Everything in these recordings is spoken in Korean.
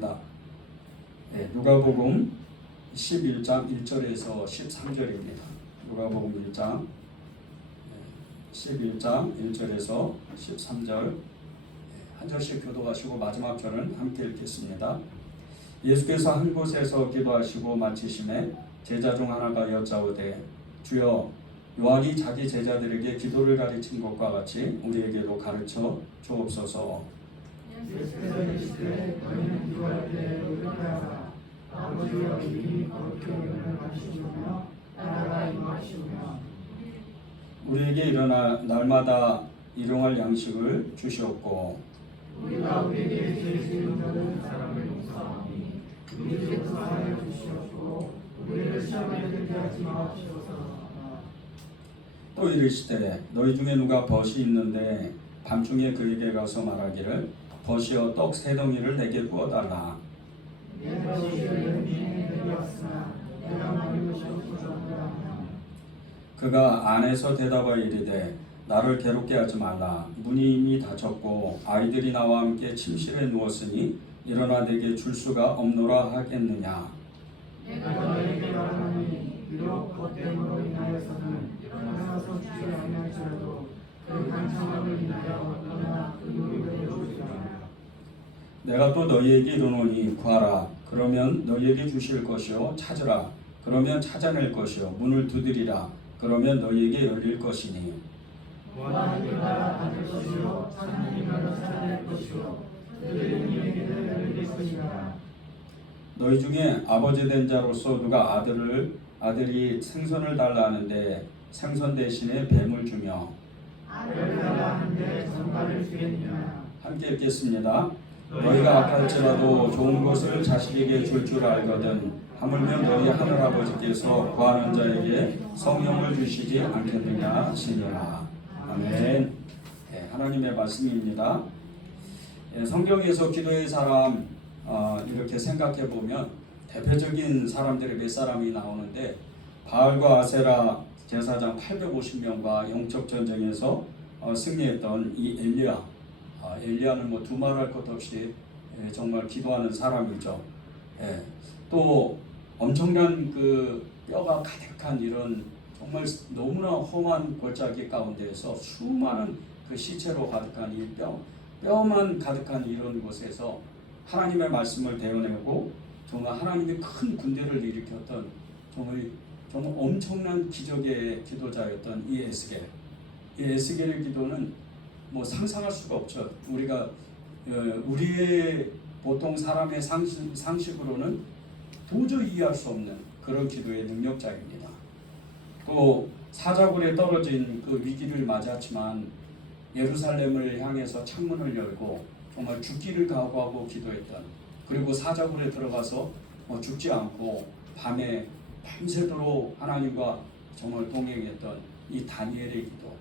읽겠습니다. 누가복음 11장 1절에서 13절입니다. 누가복음 1장 11장 1절에서 13절 한 절씩 교독하시고 마지막 절은 함께 읽겠습니다. 예수께서 한 곳에서 기도하시고 마치심에 제자 중 하나가 여짜오되 주여 요한이 자기 제자들에게 기도를 가르친 것과 같이 우리에게도 가르쳐 주옵소서. 예수께서 이르시되 너희는 기도할 때 이렇게 하라. 아버지여 이름이 거룩히 여김을 받으시오며 나라가 임하시오며 우리에게 일어나 날마다 일용할 양식을 주시옵고 우리가 우리에게 죄 지은 자는 사람을 용서하니 우리 죄도 사하여 주시옵고 우리를 시험에 들게 하지 마옵소서. 또 이르시되 너희 중에 누가 벗이 있는데 밤중에 그에게 가서 말하기를 벗이여 떡 세 덩이를 내게 구워달라. 내 벗이 내게 왔으나 내가 먹는 것이 없어서라. 그가 안에서 대답하여 이르되 나를 괴롭게 하지 말라. 문이 이미 닫혔고 아이들이 나와 함께 침실에 누웠으니 일어나 내게 줄 수가 없노라 하겠느냐. 내가 너에게 말하노니 비록 벗됨으로 인하여서는 일어나서 주지 아니할지라도 그 간청함을 인하여 너나 그 누리를 주리라. 내가 또 너희에게 이르노니 구하라. 그러면 너희에게 주실 것이요 찾으라. 그러면 찾아낼 것이요 문을 두드리라. 그러면 너희에게 열릴 것이니. 구하는 이마다 받을 것이요 찾는 이마다 찾아낼 것이요 두드리는 이에게는 열릴 것이라. 너희 중에 아버지 된 자로서 누가 아들이 생선을 달라 하는데 생선 대신에 뱀을 주며 알을 달라 하는데 전갈을 주겠느냐. 함께 읽겠습니다. 너희가 악할지라도 좋은 것을 자식에게 줄 줄 알거든 하물며 너희 하늘아버지께서 구하는 자에게 성령을 주시지 않겠느냐 하시니라. 아멘. 하나님의 말씀입니다. 성경에서 기도의 사람 이렇게 생각해 보면 대표적인 사람들이 몇 사람이 나오는데 바알과 아세라 제사장 850명과 영적 전쟁에서 승리했던 이 엘리야. 엘리야는 뭐 두말할 것 없이 정말 기도하는 사람이죠. 또 엄청난 그 뼈가 가득한 이런 정말 너무나 험한 골짜기 가운데에서 수많은 그 시체로 가득한 이 뼈만 가득한 이런 곳에서 하나님의 말씀을 대어내고 정말 하나님의 큰 군대를 일으켰던 정말 엄청난 기적의 기도자였던 이 에스겔. 이 에스겔의 기도는 뭐 상상할 수가 없죠. 우리의 보통 사람의 상식으로는 도저히 이해할 수 없는 그런 기도의 능력자입니다. 또 사자굴에 떨어진 그 위기를 맞았지만 예루살렘을 향해서 창문을 열고 정말 죽기를 각오하고 기도했던, 그리고 사자굴에 들어가서 죽지 않고 밤에 밤새도록 하나님과 정말 동행했던 이 다니엘의 기도.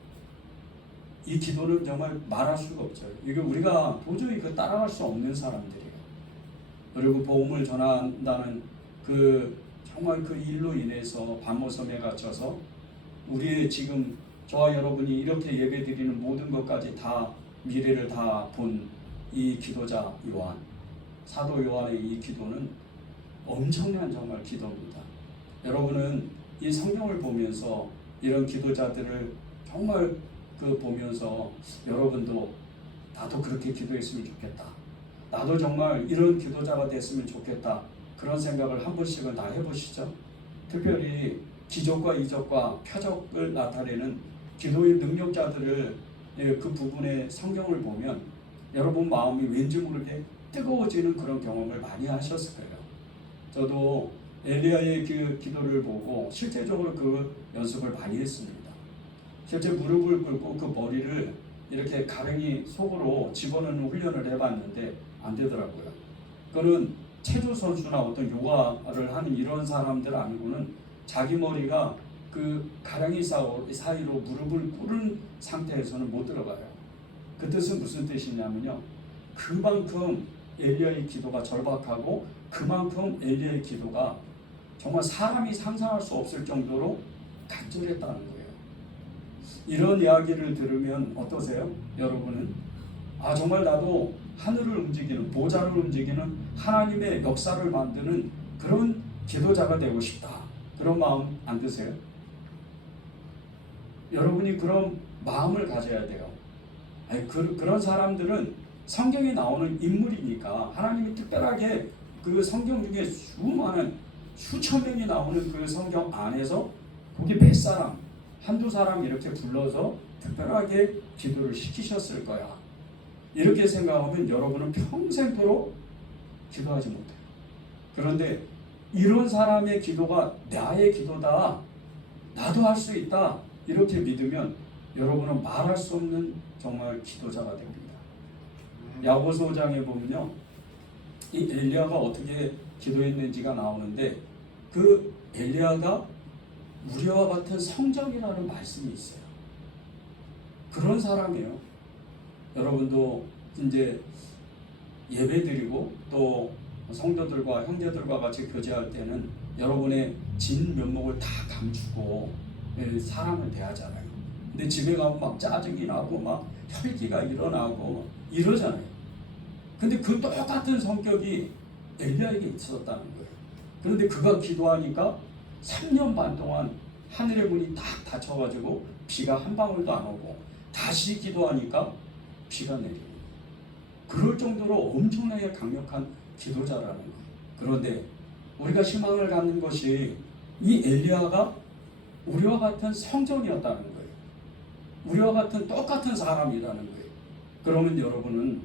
이 기도는 정말 말할 수가 없죠. 이게 우리가 도저히 따라갈 수 없는 사람들이에요. 그리고 복음을 전한다는 정말 그 일로 인해서 반모섬에 갇혀서 우리의 지금 저와 여러분이 이렇게 예배드리는 모든 것까지 다 미래를 다 본 이 기도자 요한, 사도 요한의 이 기도는 엄청난 정말 기도입니다. 여러분은 이 성경을 보면서 이런 기도자들을 정말 보면서 여러분도 나도 그렇게 기도했으면 좋겠다. 나도 정말 이런 기도자가 됐으면 좋겠다. 그런 생각을 한 번씩은 다 해보시죠. 특별히 기적과 이적과 표적을 나타내는 기도의 능력자들을 그 부분의 성경을 보면 여러분 마음이 왠지 모르게 뜨거워지는 그런 경험을 많이 하셨을 거예요. 저도 엘리야의 그 기도를 보고 실제적으로 그 연습을 많이 했습니다. 실제 무릎을 꿇고 그 머리를 이렇게 가랭이 속으로 집어넣는 훈련을 해봤는데 안 되더라고요. 그거는 체조 선수나 어떤 요가를 하는 이런 사람들 아니고는 자기 머리가 그 가랭이 사이로 무릎을 꿇은 상태에서는 못 들어가요. 그 뜻은 무슨 뜻이냐면요, 그만큼 엘리야의 기도가 절박하고 그만큼 엘리야의 기도가 정말 사람이 상상할 수 없을 정도로 간절했다는 거예요. 이런 이야기를 들으면 어떠세요? 여러분은 정말 나도 하늘을 움직이는, 보좌를 움직이는 하나님의 역사를 만드는 그런 기도자가 되고 싶다. 그런 마음 안 드세요? 여러분이 그런 마음을 가져야 돼요. 아니, 그런 사람들은 성경에 나오는 인물이니까 하나님이 특별하게 그 성경 중에 수많은 수천 명이 나오는 그 성경 안에서 거기 몇 사람, 한두 사람 이렇게 불러서 특별하게 기도를 시키셨을 거야. 이렇게 생각하면 여러분은 평생토록 기도하지 못해요. 그런데 이런 사람의 기도가 나의 기도다, 나도 할 수 있다, 이렇게 믿으면 여러분은 말할 수 없는 정말 기도자가 됩니다. 야고보서 5장에 보면요, 이 엘리야가 어떻게 기도했는지가 나오는데 그 엘리야가 우리와 같은 성전이라는 말씀이 있어요. 그런 사람이에요. 여러분도 이제 예배드리고 또 성도들과 형제들과 같이 교제할 때는 여러분의 진 면목을 다 감추고 사람을 대하잖아요. 근데 집에 가면 막 짜증이 나고 막 혈기가 일어나고 이러잖아요. 근데 그 똑같은 성격이 엘리야에게 있었다는 거예요. 그런데 그가 기도하니까 3년 반 동안 하늘의 문이 딱 닫혀가지고 비가 한 방울도 안 오고 다시 기도하니까 비가 내리고 그럴 정도로 엄청나게 강력한 기도자라는 거예요. 그런데 우리가 희망을 갖는 것이 이 엘리야가 우리와 같은 성전이었다는 거예요. 우리와 같은 똑같은 사람이라는 거예요. 그러면 여러분은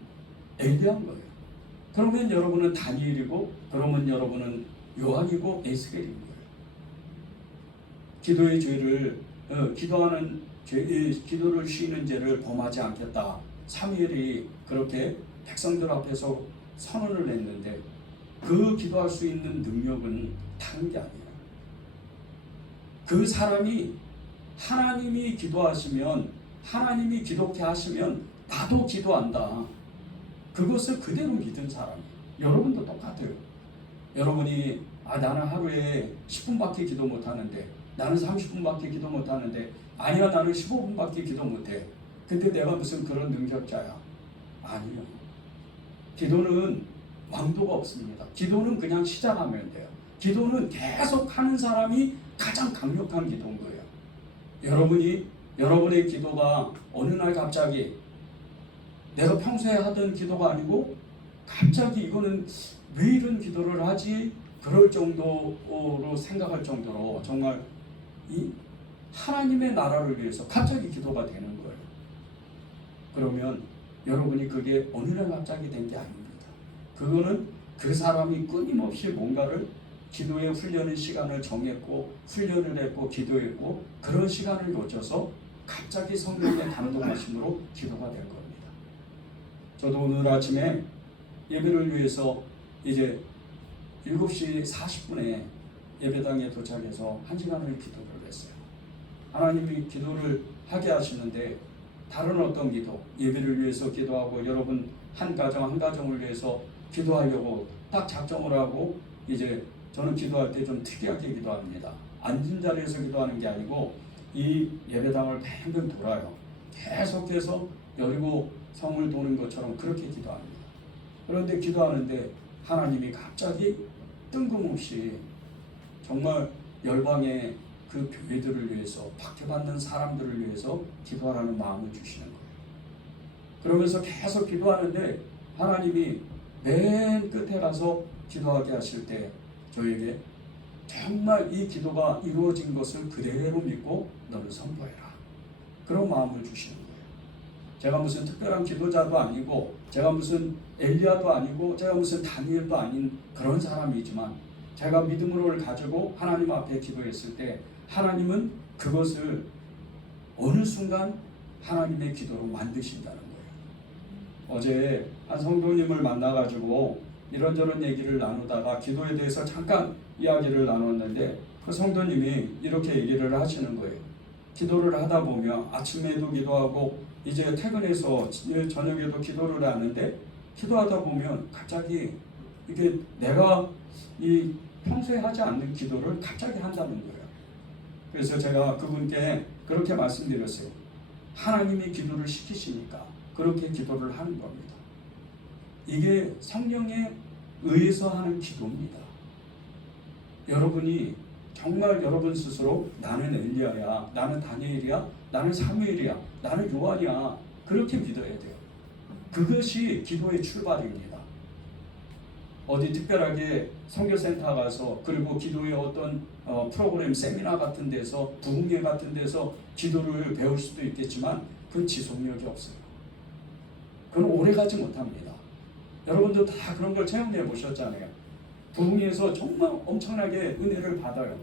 엘리야인 거예요. 그러면 여러분은 다니엘이고, 그러면 여러분은 요한이고 에스겔인 거예요. 기도의 죄를 기도하는 기도를 쉬는 죄를 범하지 않겠다. 사무엘이 그렇게 백성들 앞에서 선언을 했는데 그 기도할 수 있는 능력은 다른 게 아니에요. 그 사람이 하나님이 기도하시면, 하나님이 기도케 하시면 나도 기도한다. 그것을 그대로 믿은 사람이에요. 여러분도 똑같아요. 여러분이 나는 하루에 10분밖에 기도 못하는데, 나는 30분밖에 기도 못하는데, 아니야 나는 15분밖에 기도 못해. 근데 내가 무슨 그런 능력자야? 아니요. 기도는 왕도가 없습니다. 기도는 그냥 시작하면 돼요. 기도는 계속 하는 사람이 가장 강력한 기도인 거예요. 여러분의 기도가 어느 날 갑자기 내가 평소에 하던 기도가 아니고 갑자기 이거는 왜 이런 기도를 하지? 그럴 정도로 생각할 정도로 정말 이 하나님의 나라를 위해서 갑자기 기도가 되는 거예요. 그러면 여러분이 그게 어느 날 갑자기 된 게 아닙니다. 그거는 그 사람이 끊임없이 뭔가를 기도에 훈련의 시간을 정했고 훈련을 했고 기도했고 그런 시간을 놓쳐서 갑자기 성령의 감동하심으로 기도가 된 겁니다. 저도 오늘 아침에 예배를 위해서 이제 7시 40분에 예배당에 도착해서 1시간을 기도를 했어요. 하나님이 기도를 하게 하시는데 다른 어떤 기도, 예배를 위해서 기도하고 여러분 한 가정 한 가정을 위해서 기도하려고 딱 작정을 하고 이제 저는 기도할 때 좀 특이하게 기도합니다. 앉은 자리에서 기도하는 게 아니고 이 예배당을 뱅뱅 돌아요. 계속해서 여리고 성을 도는 것처럼 그렇게 기도합니다. 그런데 기도하는데 하나님이 갑자기 뜬금없이 정말 열방의 그 교회들을 위해서 박해받는 사람들을 위해서 기도하라는 마음을 주시는 거예요. 그러면서 계속 기도하는데 하나님이 맨 끝에 가서 기도하게 하실 때 저에게 정말 이 기도가 이루어진 것을 그대로 믿고 너는 선포해라. 그런 마음을 주시는 거예요. 제가 무슨 특별한 기도자도 아니고 제가 무슨 엘리야도 아니고 제가 무슨 다니엘도 아닌 그런 사람이지만 제가 믿음을 가지고 하나님 앞에 기도했을 때 하나님은 그것을 어느 순간 하나님의 기도로 만드신다는 거예요. 어제 한 성도님을 만나가지고 이런저런 얘기를 나누다가 기도에 대해서 잠깐 이야기를 나눴는데 그 성도님이 이렇게 얘기를 하시는 거예요. 기도를 하다 보면 아침에도 기도하고 이제 퇴근해서 저녁에도 기도를 하는데 기도하다 보면 갑자기 이게 내가 이 평소에 하지 않는 기도를 갑자기 한다는 거예요. 그래서 제가 그분께 그렇게 말씀드렸어요. 하나님이 기도를 시키시니까 그렇게 기도를 하는 겁니다. 이게 성령에 의해서 하는 기도입니다. 여러분이 정말 여러분 스스로 나는 엘리야야, 나는 다니엘이야, 나는 사무엘이야, 나는 요한이야 그렇게 믿어야 돼요. 그것이 기도의 출발입니다. 어디 특별하게 선교센터 가서 그리고 기도의 어떤 프로그램 세미나 같은 데서 부흥회 같은 데서 기도를 배울 수도 있겠지만 그건 지속력이 없어요. 그건 오래가지 못합니다. 여러분도 다 그런 걸 체험해 보셨잖아요. 부흥회에서 정말 엄청나게 은혜를 받아요.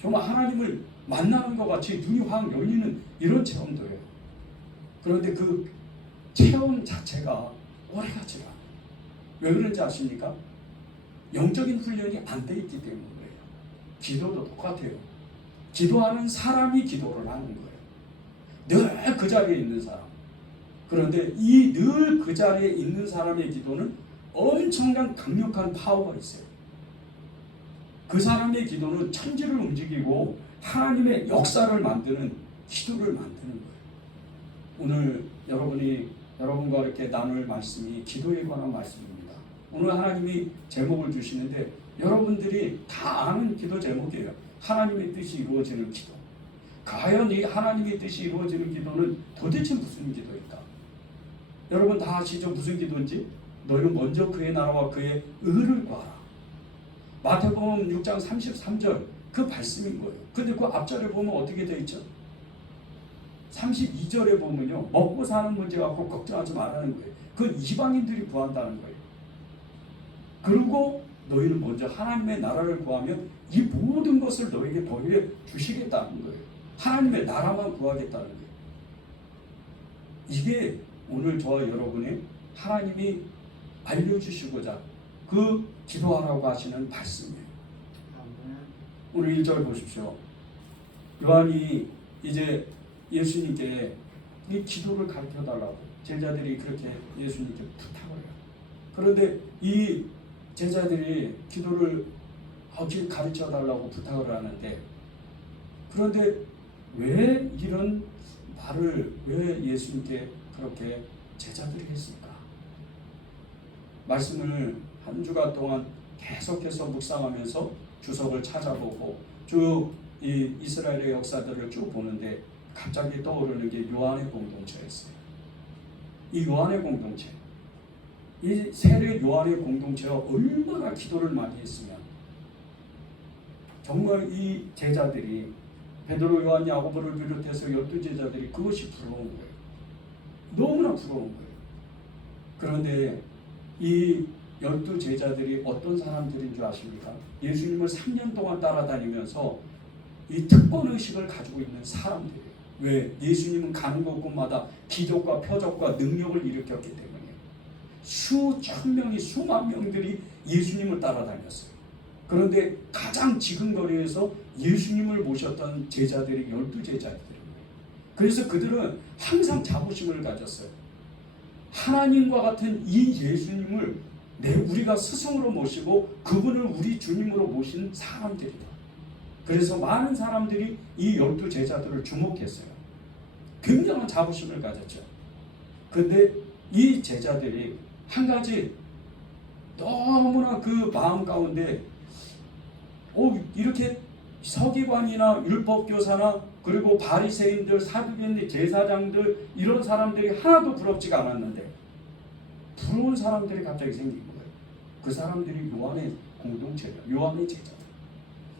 정말 하나님을 만나는 것 같이 눈이 확 열리는 이런 체험도 해요. 그런데 그 체험 자체가 오래가지 않아요. 왜 그런지 아십니까? 영적인 훈련이 안 돼 있기 때문이에요. 기도도 똑같아요. 기도하는 사람이 기도를 하는 거예요. 늘 그 자리에 있는 사람. 그런데 이 늘 그 자리에 있는 사람의 기도는 엄청난 강력한 파워가 있어요. 그 사람의 기도는 천지를 움직이고 하나님의 역사를 만드는 기도를 만드는 거예요. 오늘 여러분과 이렇게 나눌 말씀이 기도에 관한 말씀입니다. 오늘 하나님이 제목을 주시는데 여러분들이 다 아는 기도 제목이에요. 하나님의 뜻이 이루어지는 기도. 과연 이 하나님의 뜻이 이루어지는 기도는 도대체 무슨 기도일까? 여러분 다 아시죠? 무슨 기도인지? 너희는 먼저 그의 나라와 그의 의를 구하라. 마태복음 6장 33절 그 말씀인 거예요. 근데 그 앞절에 보면 어떻게 되어 있죠? 32절에 보면요. 먹고 사는 문제 갖고 걱정하지 말라는 거예요. 그건 이방인들이 구한다는 거예요. 그리고 너희는 먼저 하나님의 나라를 구하면 이 모든 것을 너에게 더해 주시겠다는 거예요. 하나님의 나라만 구하겠다는 거예요. 이게 오늘 저와 여러분의 하나님이 알려주시고자 그 기도하라고 하시는 말씀이에요. 오늘 1절 보십시오. 요한이 이제 예수님께 이 기도를 가르쳐달라고 제자들이 그렇게 예수님께 부탁을 해요. 그런데 이 제자들이 기도를 가르쳐달라고 부탁을 하는데 그런데 왜 이런 말을 왜 예수님께 그렇게 제자들이 했을까? 말씀을 한 주간 동안 계속해서 묵상하면서 주석을 찾아보고 쭉 이 이스라엘의 역사들을 쭉 보는데 갑자기 떠오르는 게 요한의 공동체였어요. 이 요한의 공동체, 이 세례 요한의 공동체가 얼마나 기도를 많이 했으면 정말 이 제자들이 베드로, 요한, 야고보를 비롯해서 12제자들이 그것이 부러운 거예요. 너무나 부러운 거예요. 그런데 이 12제자들이 어떤 사람들인 줄 아십니까? 예수님을 3년 동안 따라다니면서 이 특권의식을 가지고 있는 사람들이에요. 왜? 예수님은 가는 곳곳마다 기적과 표적과 능력을 일으켰기 때문에 수천 명이 수만 명들이 예수님을 따라다녔어요. 그런데 가장 지근거리에서 예수님을 모셨던 제자들이 12제자들이에요. 그래서 그들은 항상 자부심을 가졌어요. 하나님과 같은 이 예수님을 우리가 스승으로 모시고 그분을 우리 주님으로 모신 사람들이다. 그래서 많은 사람들이 이 12제자들을 주목했어요. 굉장한 자부심을 가졌죠. 그런데 이 제자들이 한 가지 너무나 그 마음 가운데 이렇게 서기관이나 율법교사나 그리고 바리새인들, 사두개인들, 제사장들 이런 사람들이 하나도 부럽지가 않았는데 부러운 사람들이 갑자기 생긴 거예요. 그 사람들이 요한의 공동체예요. 요한의 제자들.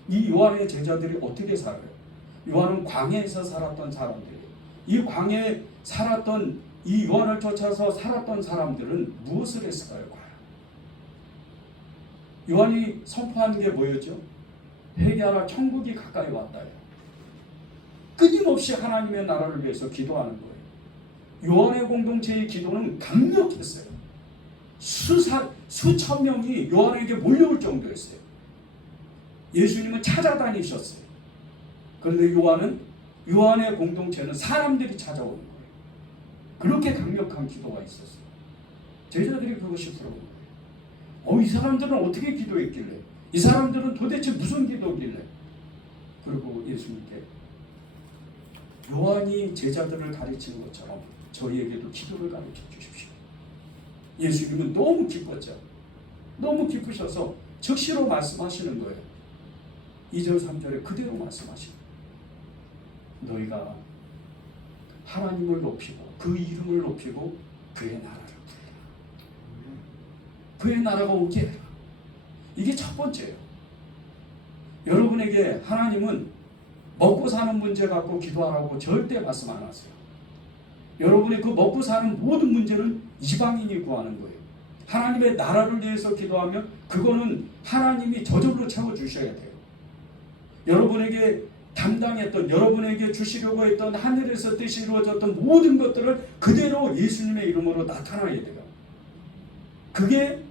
이 요한의 제자들이 어떻게 살아요? 요한은 광야에서 살았던 사람들이에요. 이 광야에 살았던 이 요한을 쫓아서 살았던 사람들은 무엇을 했을까요? 요한이 선포한 게 뭐였죠? 회개하라, 천국이 가까이 왔다요. 끊임없이 하나님의 나라를 위해서 기도하는 거예요. 요한의 공동체의 기도는 강력했어요. 수천 명이 요한에게 몰려올 정도였어요. 예수님은 찾아다니셨어요. 그런데 요한의 공동체는 사람들이 찾아오는 거예요. 그렇게 강력한 기도가 있었어요. 제자들이 그것이 부러운 거예요. 이 사람들은 어떻게 기도했길래? 이 사람들은 도대체 무슨 기도길래? 그리고 예수님께 요한이 제자들을 가르치는 것처럼 저희에게도 기도를 가르쳐 주십시오. 예수님은 너무 기뻤죠. 너무 기쁘셔서 즉시로 말씀하시는 거예요. 2절 3절에 그대로 말씀하시는 거예요. 너희가 하나님을 높이고 그 이름을 높이고 그의 나라를 부르라. 그의 나라가 오게 해라. 이게 첫 번째예요. 여러분에게 하나님은 먹고 사는 문제 갖고 기도하라고 절대 말씀 안 하세요. 여러분의 그 먹고 사는 모든 문제는 이방인이 구하는 거예요. 하나님의 나라를 위해서 기도하면 그거는 하나님이 저절로 채워주셔야 돼요. 여러분에게 담당했던, 여러분에게 주시려고 했던 하늘에서 뜻이 이루어졌던 모든 것들을 그대로 예수님의 이름으로 나타나야 돼요. 그게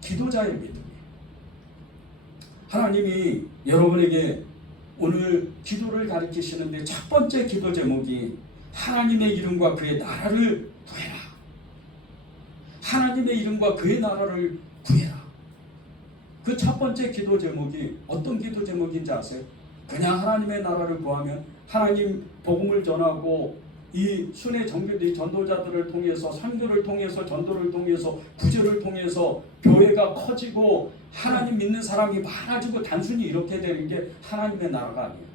기도자의 믿음이에요. 하나님이 여러분에게 오늘 기도를 가르치시는데 첫 번째 기도 제목이 하나님의 이름과 그의 나라를 구해라. 하나님의 이름과 그의 나라를 구해라. 그 첫 번째 기도 제목이 어떤 기도 제목인지 아세요? 그냥 하나님의 나라를 구하면 하나님 복음을 전하고 이 순회 정교대 전도자들을 통해서 선교를 통해서 전도를 통해서 구제를 통해서 교회가 커지고 하나님 믿는 사람이 많아지고 단순히 이렇게 되는 게 하나님의 나라가 아니에요.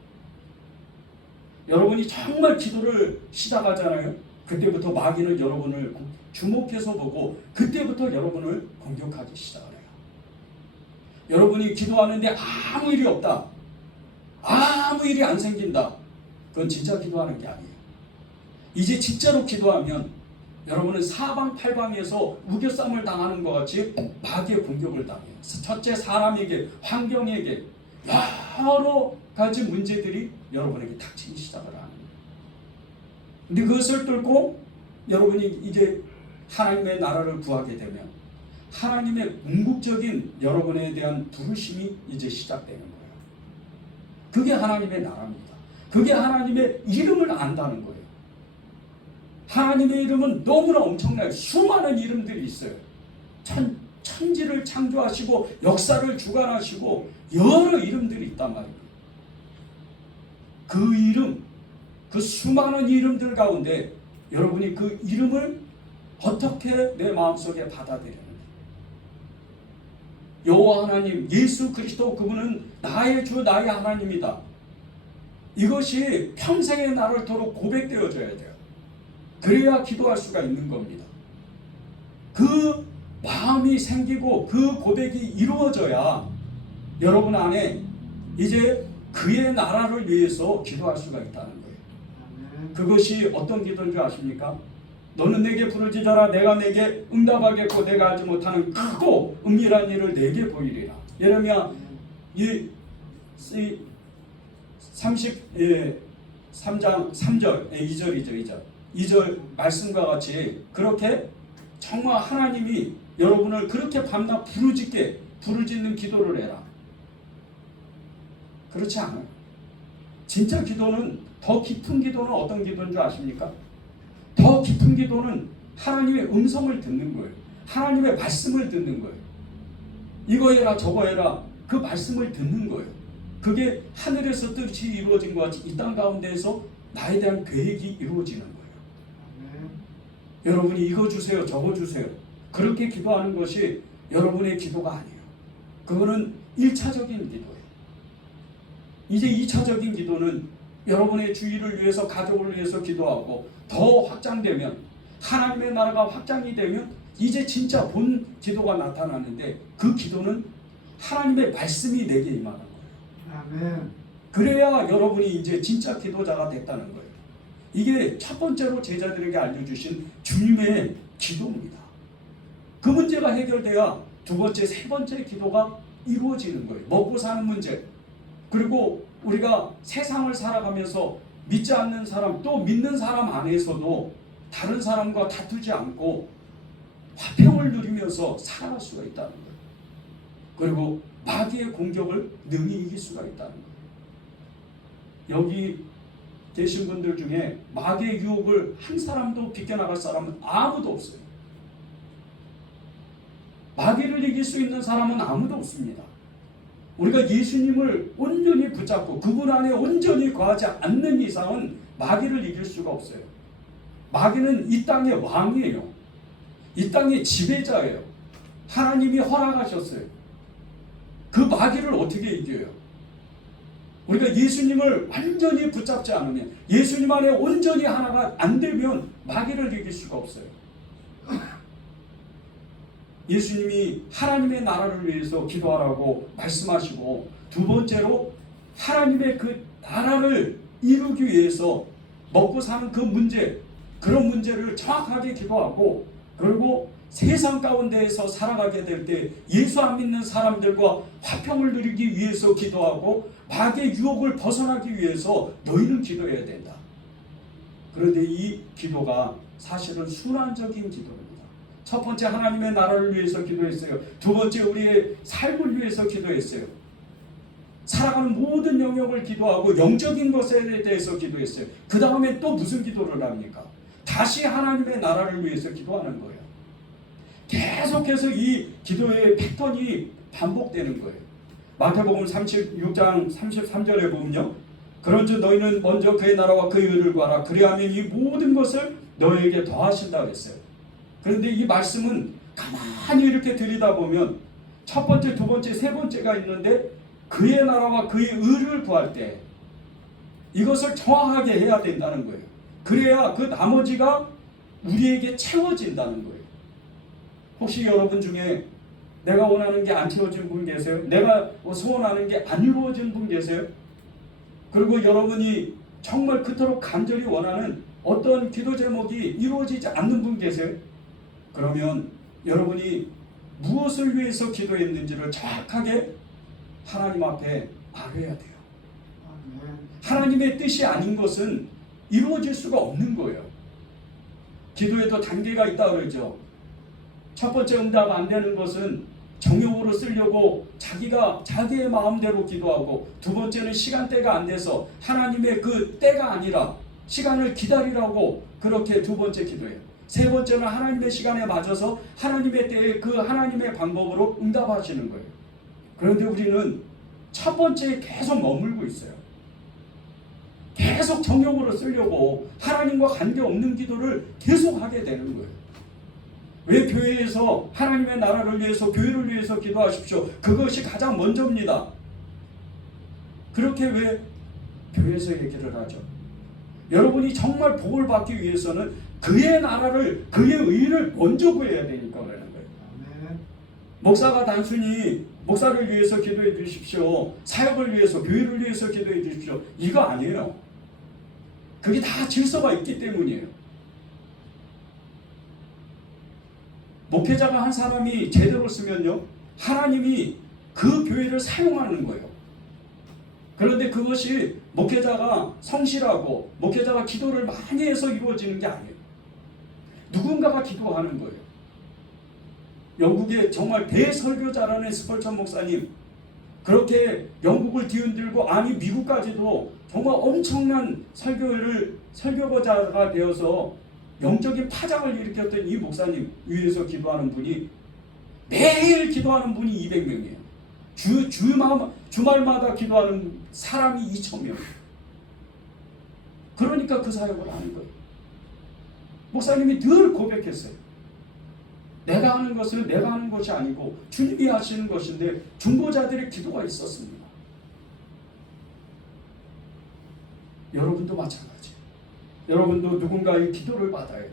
여러분이 정말 기도를 시작하잖아요. 그때부터 마귀는 여러분을 주목해서 보고 그때부터 여러분을 공격하기 시작을 해요. 여러분이 기도하는데 아무 일이 없다. 아무 일이 안 생긴다. 그건 진짜 기도하는 게 아니에요. 이제 진짜로 기도하면 여러분은 사방팔방에서 우겨쌈을 당하는 것 같이 마귀의 공격을 당해요. 첫째 사람에게, 환경에게 여러 가지 문제들이 여러분에게 닥치기 시작을 하는 거예요. 근데 그것을 뚫고 여러분이 이제 하나님의 나라를 구하게 되면 하나님의 궁극적인 여러분에 대한 부르심이 이제 시작되는 거예요. 그게 하나님의 나라입니다. 그게 하나님의 이름을 안다는 거예요. 하나님의 이름은 너무나 엄청나요. 수많은 이름들이 있어요. 천지를 창조하시고 역사를 주관하시고 여러 이름들이 있단 말이에요. 그 이름, 그 수많은 이름들 가운데 여러분이 그 이름을 어떻게 내 마음속에 받아들이는가. 여호와 하나님, 예수 그리스도 그분은 나의 주, 나의 하나님이다. 이것이 평생의 나를 도록 고백되어져야 돼요. 그래야 기도할 수가 있는 겁니다. 그 마음이 생기고 그 고백이 이루어져야 여러분 안에 이제 그의 나라를 위해서 기도할 수가 있다는 거예요. 그것이 어떤 기도인 줄 아십니까? 너는 내게 부르짖어라. 내가 내게 응답하겠고 내가 하지 못하는 크고 은밀한 일을 내게 보이리라. 예레미야 33장 3절 2절이죠. 2절 말씀과 같이 그렇게 정말 하나님이 여러분을 그렇게 밤낮 부르짖는 기도를 해라. 그렇지 않아요. 진짜 기도는, 더 깊은 기도는 어떤 기도인 줄 아십니까? 더 깊은 기도는 하나님의 음성을 듣는 거예요. 하나님의 말씀을 듣는 거예요. 이거 해라 저거 해라, 그 말씀을 듣는 거예요. 그게 하늘에서 뜻이 이루어진 것 같이 이 땅 가운데에서 나에 대한 계획이 이루어지는 거예요. 여러분이 이거 주세요 저거 주세요 그렇게 기도하는 것이 여러분의 기도가 아니에요. 그거는 1차적인 기도예요. 이제 2차적인 기도는 여러분의 주의를 위해서, 가족을 위해서 기도하고 더 확장되면, 하나님의 나라가 확장이 되면 이제 진짜 본 기도가 나타나는데, 그 기도는 하나님의 말씀이 내게 임하는 거예요. 아멘. 그래야 여러분이 이제 진짜 기도자가 됐다는 거예요. 이게 첫 번째로 제자들에게 알려주신 주님의 기도입니다. 그 문제가 해결돼야 두 번째, 세 번째 기도가 이루어지는 거예요. 먹고 사는 문제, 그리고 우리가 세상을 살아가면서 믿지 않는 사람, 또 믿는 사람 안에서도 다른 사람과 다투지 않고 화평을 누리면서 살아갈 수가 있다는 거예요. 그리고 마귀의 공격을 능히 이길 수가 있다는 거예요. 여기 계신 분들 중에 마귀의 유혹을 한 사람도 비껴나갈 사람은 아무도 없어요. 마귀를 이길 수 있는 사람은 아무도 없습니다. 우리가 예수님을 온전히 붙잡고 그분 안에 온전히 거하지 않는 이상은 마귀를 이길 수가 없어요. 마귀는 이 땅의 왕이에요. 이 땅의 지배자예요. 하나님이 허락하셨어요. 그 마귀를 어떻게 이겨요? 우리가 예수님을 완전히 붙잡지 않으면, 예수님 안에 온전히 하나가 안 되면 마귀를 이길 수가 없어요. 예수님이 하나님의 나라를 위해서 기도하라고 말씀하시고, 두 번째로 하나님의 그 나라를 이루기 위해서 먹고 사는 그 문제, 그런 문제를 정확하게 기도하고, 그리고 세상 가운데에서 살아가게 될 때 예수 안 믿는 사람들과 화평을 누리기 위해서 기도하고, 마귀의 유혹을 벗어나기 위해서 너희는 기도해야 된다. 그런데 이 기도가 사실은 순환적인 기도입니다. 첫 번째 하나님의 나라를 위해서 기도했어요. 두 번째 우리의 삶을 위해서 기도했어요. 살아가는 모든 영역을 기도하고 영적인 것에 대해서 기도했어요. 그 다음에 또 무슨 기도를 합니까? 다시 하나님의 나라를 위해서 기도하는 거예요. 계속해서 이 기도의 패턴이 반복되는 거예요. 마태복음 36장 33절에 보면요, 그런즉 너희는 먼저 그의 나라와 그의 의를 구하라. 그리하면 이 모든 것을 너희에게 더하신다 그랬어요. 그런데 이 말씀은 가만히 이렇게 들여다보면 첫 번째, 두 번째, 세 번째가 있는데, 그의 나라와 그의 의를 구할 때 이것을 정확하게 해야 된다는 거예요. 그래야 그 나머지가 우리에게 채워진다는 거예요. 혹시 여러분 중에 내가 원하는 게 안 채워진 분 계세요? 내가 소원하는 게 안 이루어진 분 계세요? 그리고 여러분이 정말 그토록 간절히 원하는 어떤 기도 제목이 이루어지지 않는 분 계세요? 그러면 여러분이 무엇을 위해서 기도했는지를 정확하게 하나님 앞에 말해야 돼요. 하나님의 뜻이 아닌 것은 이루어질 수가 없는 거예요. 기도에도 단계가 있다 그러죠. 첫 번째 응답 안 되는 것은 정욕으로 쓰려고 자기의 마음대로 기도하고, 두 번째는 시간대가 안 돼서 하나님의 그 때가 아니라 시간을 기다리라고 그렇게 두 번째 기도해요. 세 번째는 하나님의 시간에 맞아서 하나님의 때에 그 하나님의 방법으로 응답하시는 거예요. 그런데 우리는 첫 번째에 계속 머물고 있어요. 계속 정욕으로 쓰려고 하나님과 관계없는 기도를 계속 하게 되는 거예요. 왜 교회에서 하나님의 나라를 위해서, 교회를 위해서 기도하십시오, 그것이 가장 먼저입니다. 그렇게 왜 교회에서 얘기를 하죠? 여러분이 정말 복을 받기 위해서는 그의 나라를, 그의 의를 먼저 구해야 되니까 그러는 거예요. 목사가 단순히 목사를 위해서 기도해 주십시오, 사역을 위해서, 교회를 위해서 기도해 주십시오, 이거 아니에요. 그게 다 질서가 있기 때문이에요. 목회자가 한 사람이 제대로 쓰면요, 하나님이 그 교회를 사용하는 거예요. 그런데 그것이 목회자가 성실하고 목회자가 기도를 많이 해서 이루어지는 게 아니에요. 누군가가 기도하는 거예요. 영국의 정말 대설교자라는 스펄전 목사님, 그렇게 영국을 뒤흔들고, 아니 미국까지도 정말 엄청난 설교자가 되어서 영적인 파장을 일으켰던 이 목사님 위해서 기도하는 분이, 매일 기도하는 분이 200명이에요. 주말마다 기도하는 사람이 2,000명. 그러니까 그 사역을 하는 거예요. 목사님이 늘 고백했어요. 내가 하는 것은 내가 하는 것이 아니고 주님이 하시는 것인데, 중보자들의 기도가 있었습니다. 여러분도 마찬가지. 여러분도 누군가의 기도를 받아야 돼요.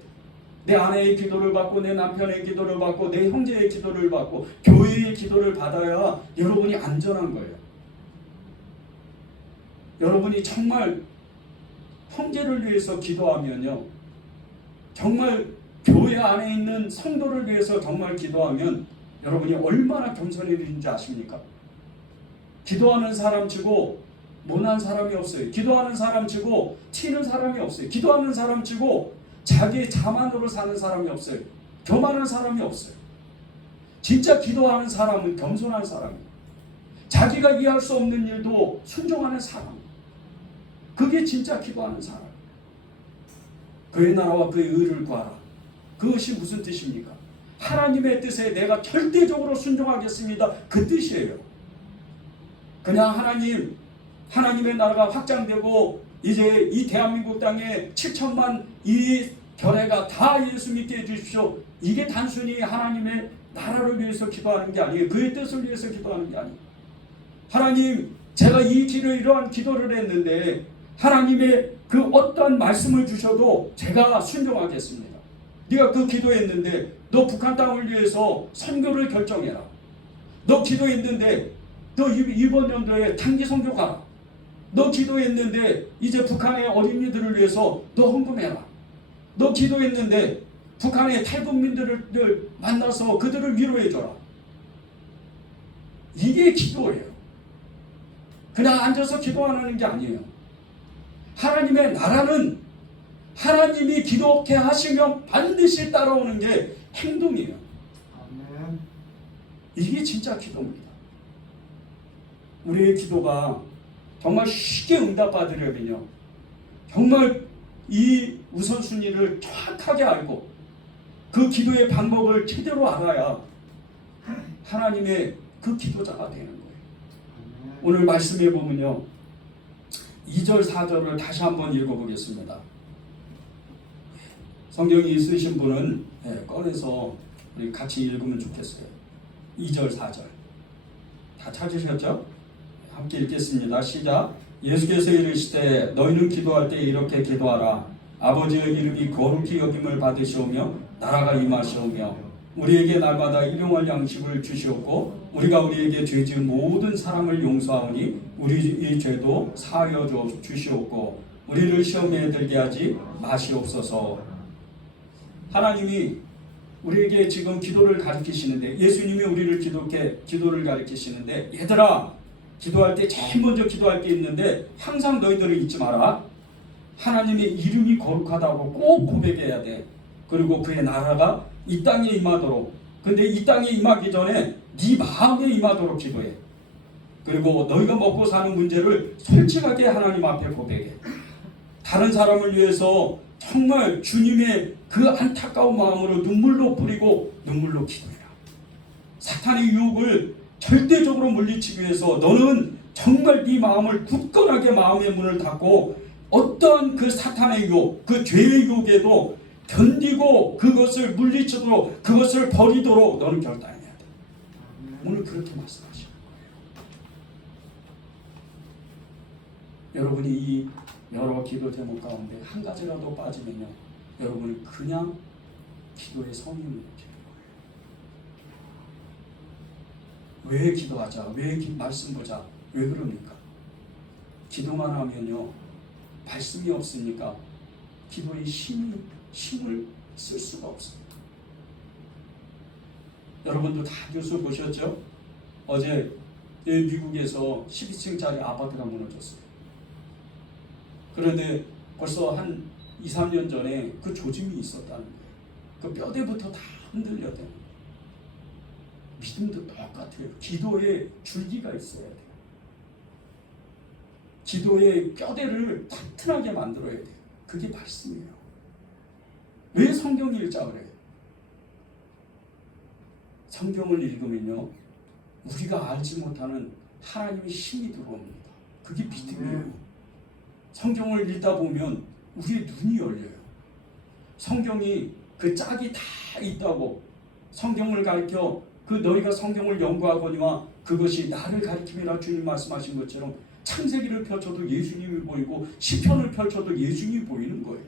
내 아내의 기도를 받고, 내 남편의 기도를 받고, 내 형제의 기도를 받고, 교회의 기도를 받아야 여러분이 안전한 거예요. 여러분이 정말 형제를 위해서 기도하면요, 정말 교회 안에 있는 성도를 위해서 정말 기도하면 여러분이 얼마나 겸손해지는지 아십니까? 기도하는 사람 치고 못난 사람이 없어요. 기도하는 사람 치고 튀는 사람이 없어요. 기도하는 사람 치고 자기 자만으로 사는 사람이 없어요. 교만한 사람이 없어요. 진짜 기도하는 사람은 겸손한 사람이에요. 자기가 이해할 수 없는 일도 순종하는 사람, 그게 진짜 기도하는 사람. 그의 나라와 그의 의를 구하라. 그것이 무슨 뜻입니까? 하나님의 뜻에 내가 절대적으로 순종하겠습니다, 그 뜻이에요. 그냥 하나님의 나라가 확장되고 이제 이 대한민국 땅에 7천만 이 결례가 다 예수 믿게 해주십시오. 이게 단순히 하나님의 나라를 위해서 기도하는 게 아니에요. 그의 뜻을 위해서 기도하는 게 아니에요. 하나님, 제가 이 길을 이러한 기도를 했는데 하나님의 그 어떠한 말씀을 주셔도 제가 순종하겠습니다. 네가 그 기도했는데 너 북한 땅을 위해서 선교를 결정해라. 너 기도했는데 너 이번 연도에 단기 선교 가라. 너 기도했는데 이제 북한의 어린이들을 위해서 너 헌금해라. 너 기도했는데 북한의 탈북민들을 만나서 그들을 위로해줘라. 이게 기도예요. 그냥 앉아서 기도하는 게 아니에요. 하나님의 나라는 하나님이 기도케 하시면 반드시 따라오는 게 행동이에요. 아멘. 이게 진짜 기도입니다. 우리의 기도가 정말 쉽게 응답받으려면요, 정말 이 우선순위를 정확하게 알고 그 기도의 방법을 제대로 알아야 하나님의 그 기도자가 되는 거예요. 오늘 말씀해 보면요, 2절 4절을 다시 한번 읽어보겠습니다. 성경이 있으신 분은 꺼내서 우리 같이 읽으면 좋겠어요. 2절 4절 다 찾으셨죠? 함께 읽겠습니다. 시작. 예수께서 이르시되 너희는 기도할 때 이렇게 기도하라. 아버지의 이름이 거룩히 여김을 받으시오며 나라가 임하시오며 우리에게 날마다 일용할 양식을 주시옵고 우리가 우리에게 죄 지은 모든 사람을 용서하오니 우리의 죄도 사하여 주시옵고 우리를 시험에 들게 하지 마시옵소서. 하나님이 우리에게 지금 기도를 가르치시는데, 예수님이 우리를 기도를 가르치시는데, 얘들아, 기도할 때 제일 먼저 기도할 게 있는데 항상 너희들은 잊지 마라. 하나님의 이름이 거룩하다고 꼭 고백해야 돼. 그리고 그의 나라가 이 땅에 임하도록, 근데 이 땅에 임하기 전에 네 마음에 임하도록 기도해. 그리고 너희가 먹고 사는 문제를 솔직하게 하나님 앞에 고백해. 다른 사람을 위해서 정말 주님의 그 안타까운 마음으로 눈물로 뿌리고 눈물로 기도해라. 사탄의 유혹을 절대적으로 물리치기 위해서 너는 정말 네 마음을 굳건하게 마음의 문을 닫고 어떤 그 사탄의 유혹, 그 죄의 유혹에도 견디고 그것을 물리치도록, 그것을 버리도록 너는 결단해야 돼. 오늘 그렇게 말씀하시는 거예요. 여러분이 이 여러 기도 제목 가운데 한 가지라도 빠지면요, 여러분은 그냥 기도의 성인을 느끼는 거예요. 왜 기도하자? 왜 말씀 보자? 왜 그럽니까? 기도만 하면요, 말씀이 없으니까 기도의 힘을 쓸 수가 없습니다. 여러분도 다 뉴스 보셨죠? 어제 미국에서 12층짜리 아파트가 무너졌어요. 그런데 벌써 한 2, 3년 전에 그 조짐이 있었다는 거예요. 그 뼈대부터 다 흔들려야 돼요. 믿음도 똑같아요. 기도에 줄기가 있어야 돼요. 기도의 뼈대를 튼튼하게 만들어야 돼요. 그게 말씀이에요. 왜 성경 읽자 그래요? 성경을 읽으면요, 우리가 알지 못하는 하나님의 힘이 들어옵니다. 그게 믿음이에요. 성경을 읽다 보면 우리의 눈이 열려요. 성경이 그 짝이 다 있다고, 성경을 가르쳐 그 너희가 성경을 연구하거니와 그것이 나를 가리킴이라 주님 말씀하신 것처럼 창세기를 펼쳐도 예수님이 보이고 시편을 펼쳐도 예수님이 보이는 거예요.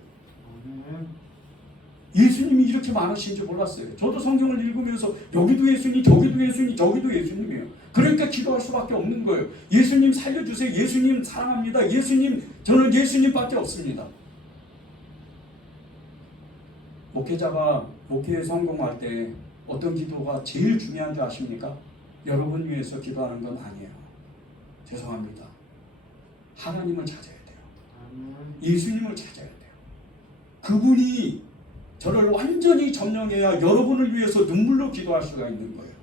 예수님이 이렇게 많으신 줄 몰랐어요. 저도 성경을 읽으면서 여기도 예수님, 저기도 예수님, 저기도 예수님이에요. 그러니까 기도할 수밖에 없는 거예요. 예수님 살려주세요. 예수님 사랑합니다. 예수님, 저는 예수님밖에 없습니다. 목회자가 목회에 성공할 때 어떤 기도가 제일 중요한 줄 아십니까? 여러분 위해서 기도하는 건 아니에요. 죄송합니다. 하나님을 찾아야 돼요. 예수님을 찾아야 돼요. 그분이 저를 완전히 점령해야 여러분을 위해서 눈물로 기도할 수가 있는 거예요.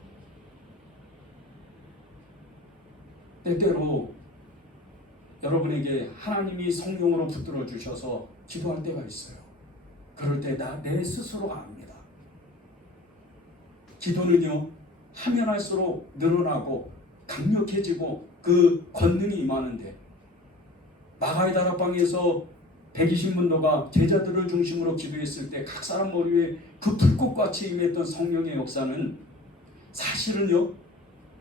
때때로 여러분에게 하나님이 성령으로 붙들어 주셔서 기도할 때가 있어요. 그럴 때 내 스스로가 압니다. 기도는요, 하면 할수록 늘어나고 강력해지고 그 권능이 임하는데, 마가의 다락방에서 120문도가 제자들을 중심으로 기도했을 때 각 사람 머리 위에 그 불꽃같이 임했던 성령의 역사는 사실은요,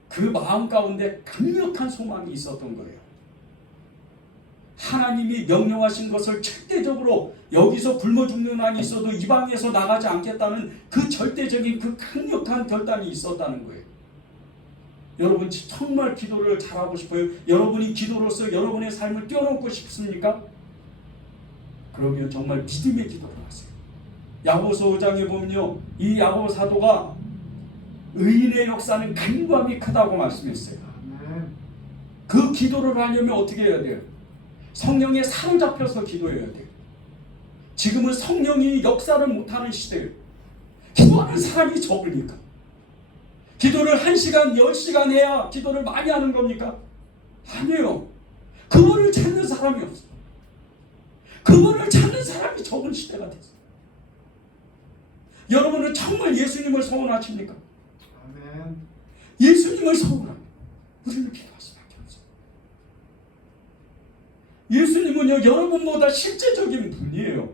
그 마음 가운데 강력한 소망이 있었던 거예요. 하나님이 명령하신 것을 절대적으로 여기서 굶어 죽는 한이 있어도 이방에서 나가지 않겠다는 그 절대적인 그 강력한 결단이 있었다는 거예요. 여러분 정말 기도를 잘하고 싶어요? 여러분이 기도로서 여러분의 삶을 뛰어넘고 싶습니까? 그러면 정말 믿음의 기도를 하세요. 야고보서 5장에 보면요, 이 야고보 사도가 의인의 역사는 간감이 크다고 말씀했어요. 그 기도를 하려면 어떻게 해야 돼요? 성령에 사로잡혀서 기도해야 돼요. 지금은 성령이 역사를 못하는 시대예요. 기도하는 사람이 적으니까. 기도를 1시간, 10시간 해야 기도를 많이 하는 겁니까? 아니에요. 그거를 찾는 사람이 없어요. 그거를 찾는 사람이 적은 시대가 됐어요. 여러분은 정말 예수님을 소원하십니까? 아멘. 예수님을 소원합니다. 우리는 기도할 수밖에 없어요. 예수님은요, 여러분보다 실제적인 분이에요.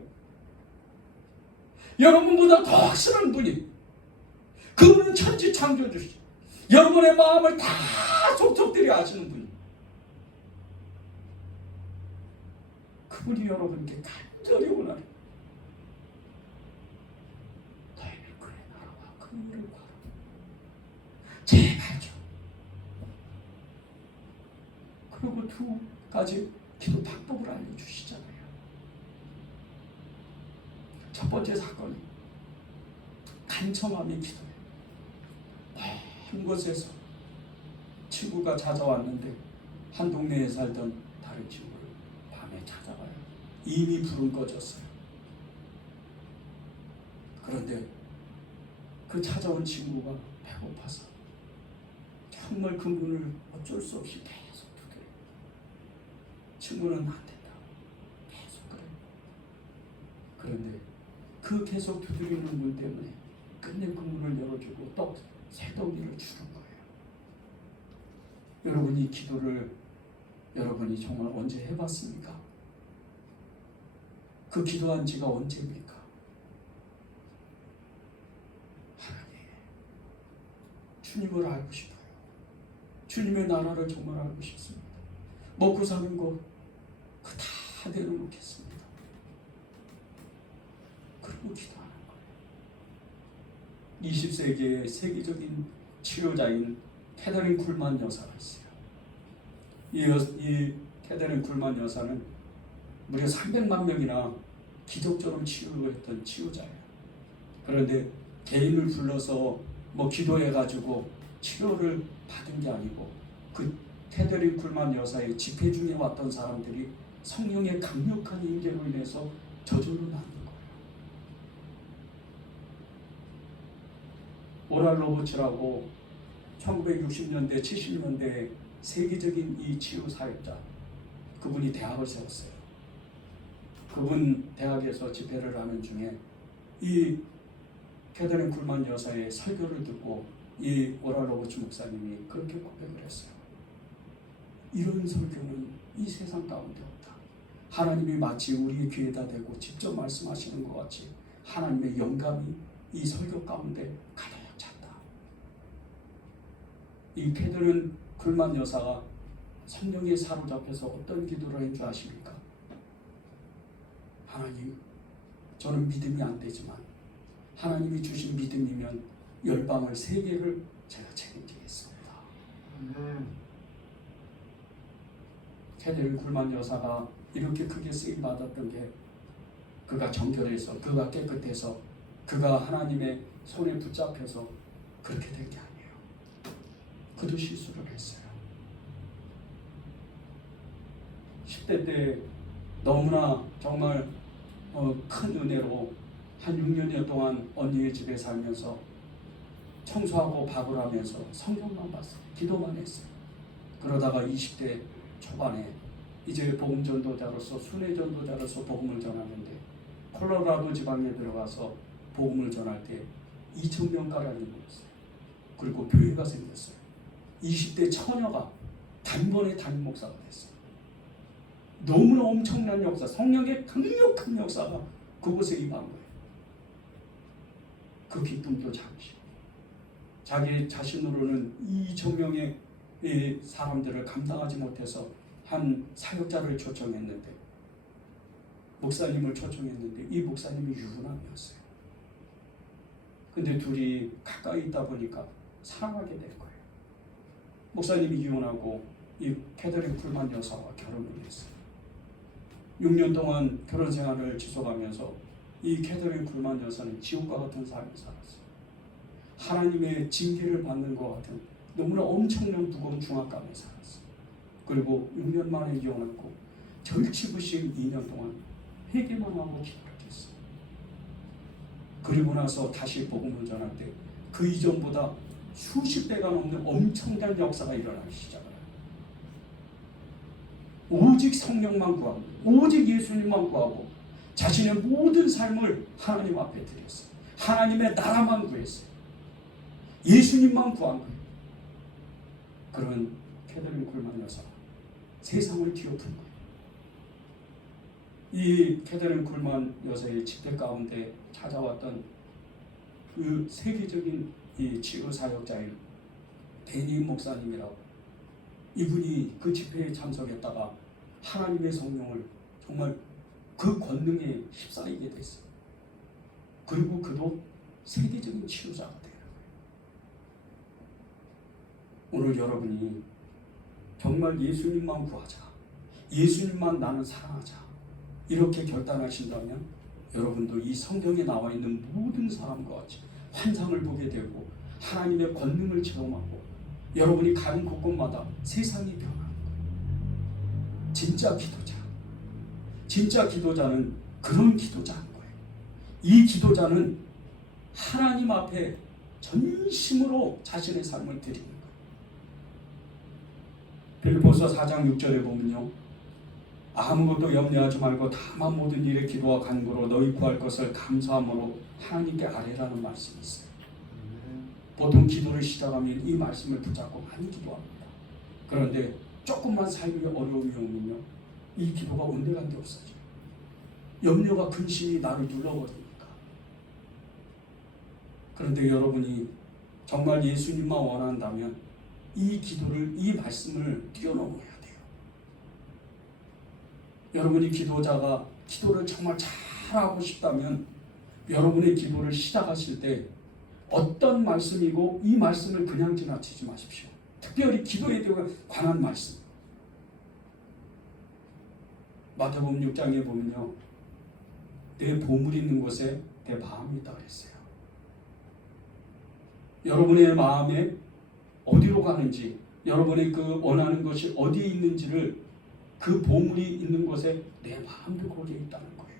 여러분보다 더 확실한 분이. 그분은 천지 창조주시죠. 여러분의 마음을 다 속속들이 아시는 분이. 그분이 여러분께 간절히 원하는 너희는 그의 나라와 그 일을 구하라. 제발요. 그리고 두 가지 기도 방법을 알려주시잖아요. 첫 번째 사건은 간청함의 기도예요. 한 곳에서 친구가 찾아왔는데 한 동네에 살던 다른 친구를 밤에 찾아와요. 이미 불은 꺼졌어요. 그런데 그 찾아온 친구가 배고파서 정말 그 문을 어쩔 수 없이 계속 두드려요. 친구는 안 된다. 계속 그래요. 그런데 그 계속 두드리는 문 때문에 끝내 그 문을 열어주고 또 새덩이를 주는 거예요. 여러분이 기도를 여러분이 정말 언제 해봤습니까? 그 기도한 지가 언제입니까? 하나님, 주님을 알고 싶어요. 주님의 나라를 정말 알고 싶습니다. 먹고 사는 거 그 다 내려놓겠습니다. 그리고 기도하는 거예요. 20세기의 세계적인 치료자인 캐더린 쿨만 여사가 있어요. 이 캐더린 쿨만 여사는 무려 300만 명이나 기적처럼 치유했던 치유자예요. 그런데 개인을 불러서 뭐 기도해가지고 치료를 받은 게 아니고 그 캐더린 쿨만 여사의 집회 중에 왔던 사람들이 성령의 강력한 임재로 인해서 저절로 낫는 거예요. 오랄 로버츠라고 1960년대, 70년대 세계적인 이 치유 사역자, 그분이 대학을 세웠어요. 그분 대학에서 집회를 하는 중에 이 캐더린 쿨만 여사의 설교를 듣고 이 오랄 로버츠 목사님이 그렇게 고백을 했어요. 이런 설교는 이 세상 가운데 없다. 하나님이 마치 우리의 귀에다 대고 직접 말씀하시는 것 같이 하나님의 영감이 이 설교 가운데 가득 찼다. 이 캐더린 쿨만 여사가 성령에 사로잡혀서 어떤 기도를 한 줄 아십니까? 하나님, 저는 믿음이 안 되지만 하나님이 주신 믿음이면 열방을 세계를 제가 책임지겠습니다. 캐더린 쿨만 여사가 이렇게 크게 쓰임 받았던 게 그가 정결해서, 그가 깨끗해서, 그가 하나님의 손에 붙잡혀서 그렇게 된 게 아니에요. 그도 실수를 했어요. 10대 때 너무나 정말 큰 은혜로 한 6년여 동안 언니의 집에 살면서 청소하고 밥을 하면서 성경만 봤어요. 기도만 했어요. 그러다가 20대 초반에 이제 복음 전도자로서, 순회 전도자로서 복음을 전하는데 콜로라도 지방에 들어가서 복음을 전할 때 2,000명가량이 모였어요. 그리고 교회가 생겼어요. 20대 처녀가 단번에 담임 목사가 됐어요. 너무나 엄청난 역사, 성령의 강력한 역사가 그곳에 임한 거예요. 그 기쁨도 잠시. 자기 자신으로는 2,000명의 이 사람들을 감당하지 못해서 한 사역자를 초청했는데, 목사님을 초청했는데 이 목사님이 유부남이었어요. 근데 둘이 가까이 있다 보니까 사랑하게 된 거예요. 목사님이 이혼하고 이 캐더린 쿨만 여사와 결혼을 했어요. 6년 동안 결혼 생활을 지속하면서 이 캐더린 쿨만 여사는 지옥과 같은 삶을 살았어요. 하나님의 징계를 받는 것 같은 너무나 엄청난 무거운 중압감에 살았어요. 그리고 6년 만에 이혼했고 절치부심 2년 동안 회개만 하고 기도를 했어요. 그리고 나서 다시 복음을 전할 때 그 이전보다 수십 배가 넘는 엄청난 역사가 일어나기 시작을 해요. 오직 성령만 구하고 오직 예수님만 구하고 자신의 모든 삶을 하나님 앞에 드렸어요. 하나님의 나라만 구했어요. 예수님만 구한 거예요. 그런 캐더린 쿨만 여사 세상을 뒤엎은 거예요. 이 캐더린 쿨만 여사의 집회 가운데 찾아왔던 그 세계적인 이 치유 사역자인 데니 목사님이라고, 이분이 그 집회에 참석했다가 하나님의 성령을 정말 그 권능에 휩싸이게 됐어요. 그리고 그도 세계적인 치유자가 돼요. 오늘 여러분이 정말 예수님만 구하자, 예수님만 나는 사랑하자, 이렇게 결단하신다면 여러분도 이 성경에 나와 있는 모든 사람과 같이 환상을 보게 되고 하나님의 권능을 체험하고 여러분이 가는 곳곳마다 세상이 변하는 거예요. 진짜 기도자는 그런 기도자인 거예요. 이 기도자는 하나님 앞에 전심으로 자신의 삶을 드리는 거예요. 빌립보서 4장 6절에 보면요, 아무것도 염려하지 말고 다만 모든 일에 기도와 간구로 너희 구할 것을 감사함으로 하나님께 아뢰라는 말씀이 있어요. 보통 기도를 시작하면 이 말씀을 붙잡고 많이 기도합니다. 그런데 조금만 삶에 어려움이 오면요, 이 기도가 온데간데 없어져요. 염려가 근심이 나를 눌러버리니까. 그런데 여러분이 정말 예수님만 원한다면 이 기도를, 이 말씀을 뛰어넘어야 돼요. 여러분이 기도자가 기도를 정말 잘하고 싶다면 여러분의 기도를 시작하실 때 어떤 말씀이고 이 말씀을 그냥 지나치지 마십시오. 특별히 기도에 관한 말씀. 마태복음 6장에 보면요, 내 보물 있는 곳에 내 마음이 있다 그랬어요. 여러분의 마음에 어디로 가는지, 여러분의 그 원하는 것이 어디에 있는지를, 그 보물이 있는 곳에 내 마음도 거기에 있다는 거예요.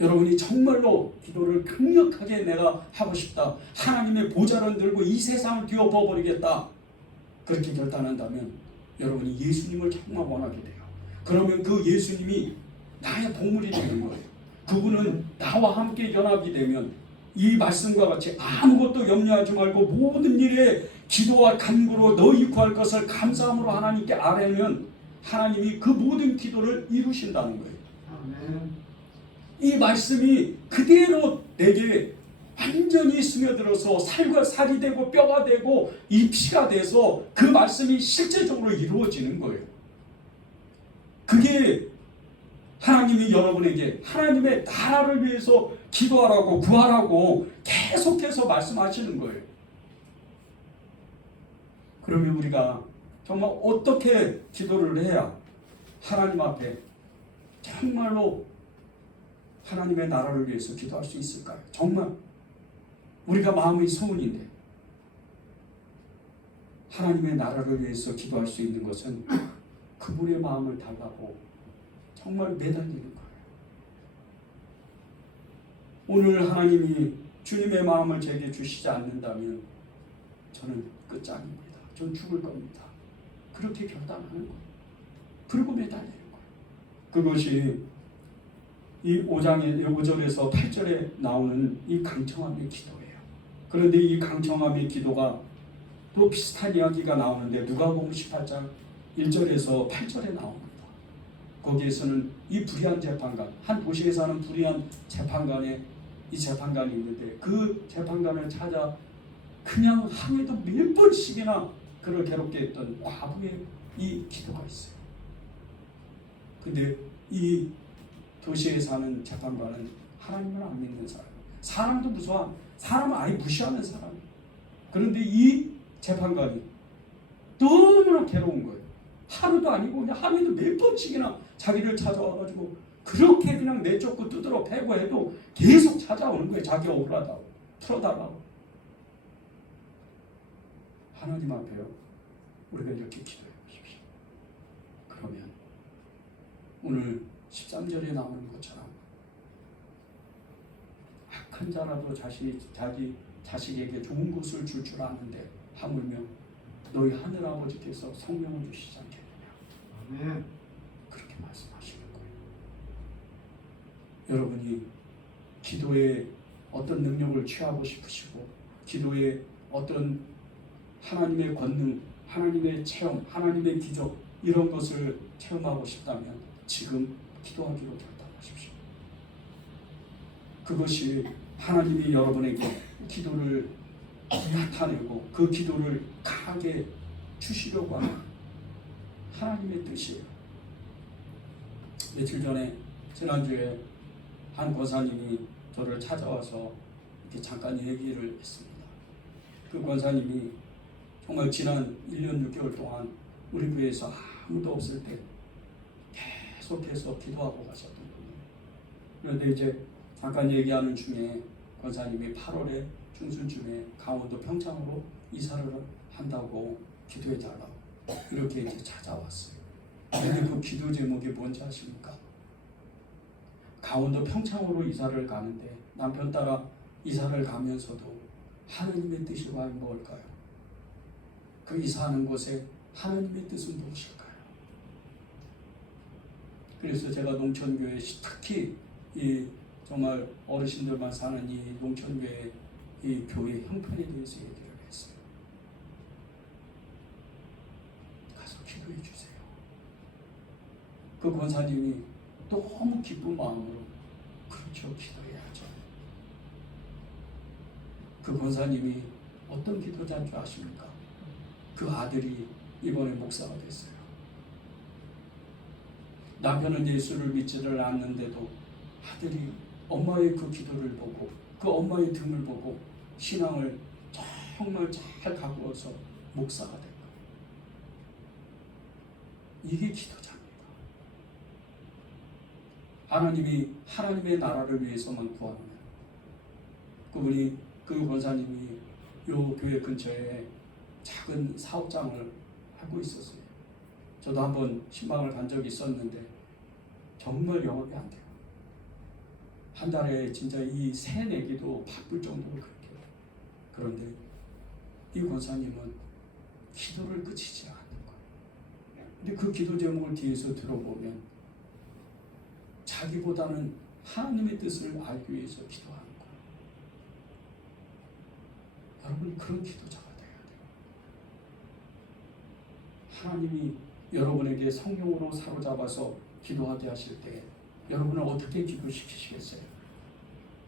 여러분이 정말로 기도를 강력하게 내가 하고 싶다, 하나님의 보좌를 들고 이 세상을 뒤엎어버리겠다, 그렇게 결단한다면 여러분이 예수님을 정말 원하게 돼요. 그러면 그 예수님이 나의 보물이 되는 거예요. 그분은 나와 함께 연합이 되면 이 말씀과 같이 아무것도 염려하지 말고 모든 일에 기도와 간구로 너희 구할 것을 감사함으로 하나님께 아뢰면 하나님이 그 모든 기도를 이루신다는 거예요. 아멘. 이 말씀이 그대로 내게 완전히 스며들어서 살과 살이 되고 뼈가 되고 이 피가 돼서 그 말씀이 실제적으로 이루어지는 거예요. 그게 하나님이 여러분에게 하나님의 나라를 위해서 기도하라고 구하라고 계속해서 말씀하시는 거예요. 그러면 우리가 정말 어떻게 기도를 해야 하나님 앞에 정말로 하나님의 나라를 위해서 기도할 수 있을까요? 정말 우리가 마음의 소원인데 하나님의 나라를 위해서 기도할 수 있는 것은 그분의 마음을 달라고 정말 매달리는 거예요. 오늘 하나님이 주님의 마음을 제게 주시지 않는다면 저는 끝장입니다. 전 죽을 겁니다. 그렇게 결단하는 거예요. 그리고 매달리는 거예요. 그것이 이 5장의 5절에서 8절에 나오는 이 강청함의 기도예요. 그런데 이 강청함의 기도가 또 비슷한 이야기가 나오는데 누가복음 18장 1절에서 8절에 나옵니다. 거기에서는 이 불의한 재판관, 한 도시에 사는 불의한 재판관의 이 재판관이 있는데 그 재판관을 찾아 그냥 하루에도 몇 번씩이나 그를 괴롭게 했던 과부의 이 기도가 있어요. 근데 이 도시에 사는 재판관은 하나님을 안 믿는 사람, 사람도 무서워한, 사람을 아예 무시하는 사람. 그런데 이 재판관이 너무나 괴로운 거예요. 하루도 아니고 그냥 하루에도 몇 번씩이나 자기를 찾아와가지고 그렇게 그냥 내쫓고 두드러 패고 해도 계속 찾아오는 거예요. 자기가 억울하다고 풀어달라고. 하나님 앞에요, 우리가 이렇게 기도해 보십시오. 그러면 오늘 13절에 나오는 것처럼 악한 자라도 자식에게 좋은 것을 줄 줄 아는데 하물며 너희 하늘 아버지께서 성령을 주시지 않겠느냐. 아멘. 그렇게 말씀하시는 거예요. 여러분이 기도에 어떤 능력을 취하고 싶으시고 기도에 어떤 하나님의 권능, 하나님의 체험, 하나님의 기적 이런 것을 체험하고 싶다면 지금 기도하기로 결단하십시오. 그것이 하나님이 여러분에게 기도를 나타내고 그 기도를 강하게 주시려고 하는 하나님의 뜻이에요. 며칠 전에 지난주에 한 권사님이 저를 찾아와서 이렇게 잠깐 얘기를 했습니다. 그 권사님이 정말 지난 1년 6개월 동안 우리 교회에서 아무도 없을 때 계속해서 기도하고 가셨던 분이에요. 그런데 이제 잠깐 얘기하는 중에 권사님이 8월에 중순쯤에 강원도 평창으로 이사를 한다고 기도해달라고 이렇게 이제 찾아왔어요. 근데 그 기도 제목이 뭔지 아십니까? 강원도 평창으로 이사를 가는데 남편 따라 이사를 가면서도 하나님의 뜻이 과연 뭘까요? 그 이사하는 곳에 하나님의 뜻은 무엇일까요? 그래서 제가 농촌교회 특히 이 정말 어르신들만 사는 이 농촌교회 이 교회 형편에 대해서 얘기를 했어요. 가서 기도해 주세요. 그 권사님이 너무 기쁜 마음으로 그렇죠, 기도해야죠. 그 권사님이 어떤 기도자인 줄 아십니까? 그 아들이 이번에 목사가 됐어요. 남편은 예수를 믿지를 않는데도 아들이 엄마의 그 기도를 보고 그 엄마의 등을 보고 신앙을 정말 잘 가꾸어서 목사가 된 거예요. 이게 기도자입니다. 하나님이 하나님의 나라를 위해서만 구하면 그분이 그 권사님이 요 교회 근처에 작은 사업장을 하고 있었어요. 저도 한번 신방을 간 적이 있었는데 정말 영업이 안 돼요. 한 달에 진짜 이 새 내기도 바쁠 정도로 그렇게. 그런데 이 권사님은 기도를 그치지 않는 거예요. 근데 그 기도 제목을 뒤에서 들어보면 자기보다는 하나님의 뜻을 알기 위해서 기도하는 거예요. 여러분 그런 기도자가 돼야 돼요. 하나님이 여러분에게 성령으로 사로잡아서 기도하게 하실 때 여러분을 어떻게 기도시키시겠어요?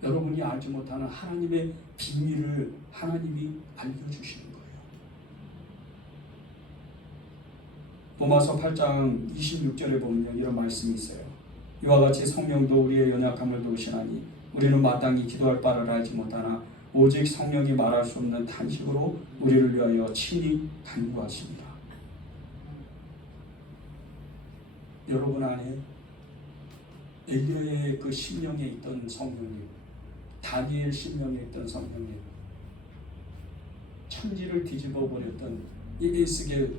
여러분이 알지 못하는 하나님의 비밀을 하나님이 알려주시는 거예요. 로마서 8장 26절에 보면 이런 말씀이 있어요. 이와 같이 성령도 우리의 연약함을 도우시나니 우리는 마땅히 기도할 바를 알지 못하나 오직 성령이 말할 수 없는 탄식으로 우리를 위하여 친히 간구하십니다. 여러분 안에 엘리야의 그 심령에 있던 성령님, 다니엘 심령에 있던 성령님, 천지를 뒤집어 버렸던 이 에스겔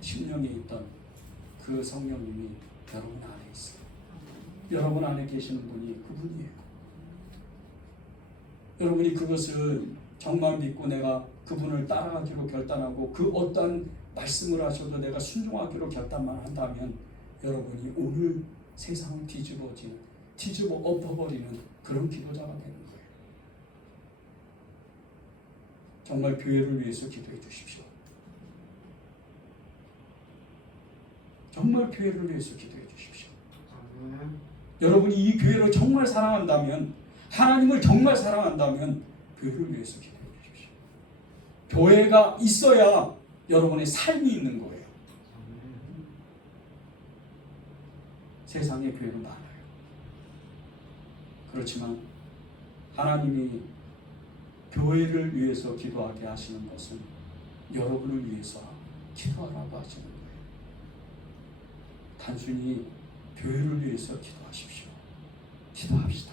심령에 있던 그 성령님이 여러분 안에 있어요. 여러분 안에 계시는 분이 그분이에요. 여러분이 그것을 정말 믿고 내가 그분을 따라가기로 결단하고 그 어떤 말씀을 하셔도 내가 순종하기로 결단만 한다면 여러분이 오늘 세상을 뒤집어 엎어버리는 그런 기도자가 되는 거예요. 정말 교회를 위해서 기도해 주십시오. 정말 교회를 위해서 기도해 주십시오. 아멘. 여러분이 이 교회를 정말 사랑한다면, 하나님을 정말 사랑한다면 교회를 위해서 기도해 주십시오. 교회가 있어야 여러분의 삶이 있는 거예요. 세상에 교회는 많아요. 그렇지만 하나님이 교회를 위해서 기도하게 하시는 것은 여러분을 위해서 기도하라고 하시는 거예요. 단순히 교회를 위해서 기도하십시오. 기도합시다.